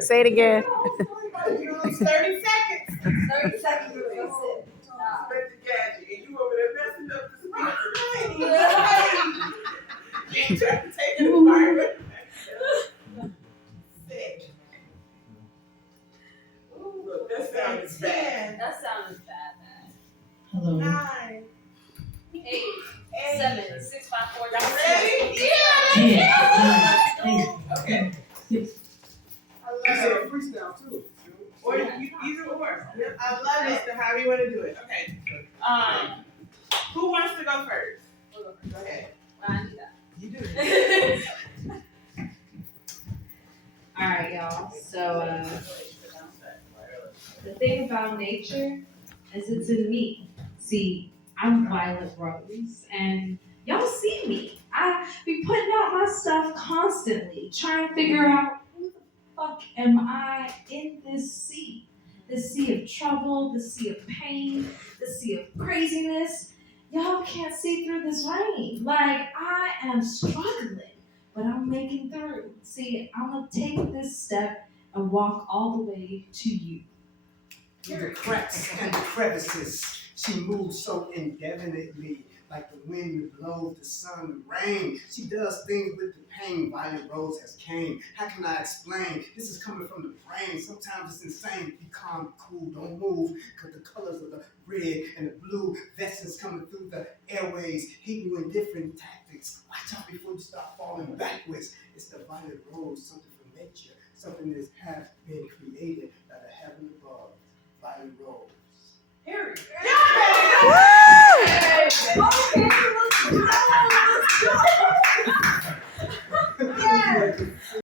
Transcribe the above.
Say it again. 30 seconds. 30 seconds. Respect the gadget, and you over there messing up the speaker. You trying to take an environment. Sick. Ooh, look, that sounded bad. That sounded bad. Hello. 9, 8, 7, 6, 5, 4, 3, y'all ready? Yeah. Okay. Six. I love it. Freestyle too. Or either or. I love it. So how do you want to do it? Okay. Who wants to go first? Go ahead. Well, I need that. You do it. All right, y'all. So the thing about nature is it's in me. See, I'm Violet Rose, and y'all see me. I be putting out my stuff constantly, trying to figure out who the fuck am I in this sea? This sea of trouble, this sea of pain, this sea of craziness. Y'all can't see through this rain. Like, I am struggling, but I'm making through. See, I'm gonna take this step and walk all the way to you. Through the cracks and the crevices, she moves so indefinitely, like the wind that blows, the sun, the rain. She does things with the pain. Violet Rose has came. How can I explain? This is coming from the brain. Sometimes it's insane. Be calm, cool, don't move, because the colors of the red and the blue vessels coming through the airways, hitting you in different tactics. Watch out before you start falling backwards. It's the Violet Rose, something from nature, something that has been created by the heaven above. Violet Rose. Period. Okay, let's go.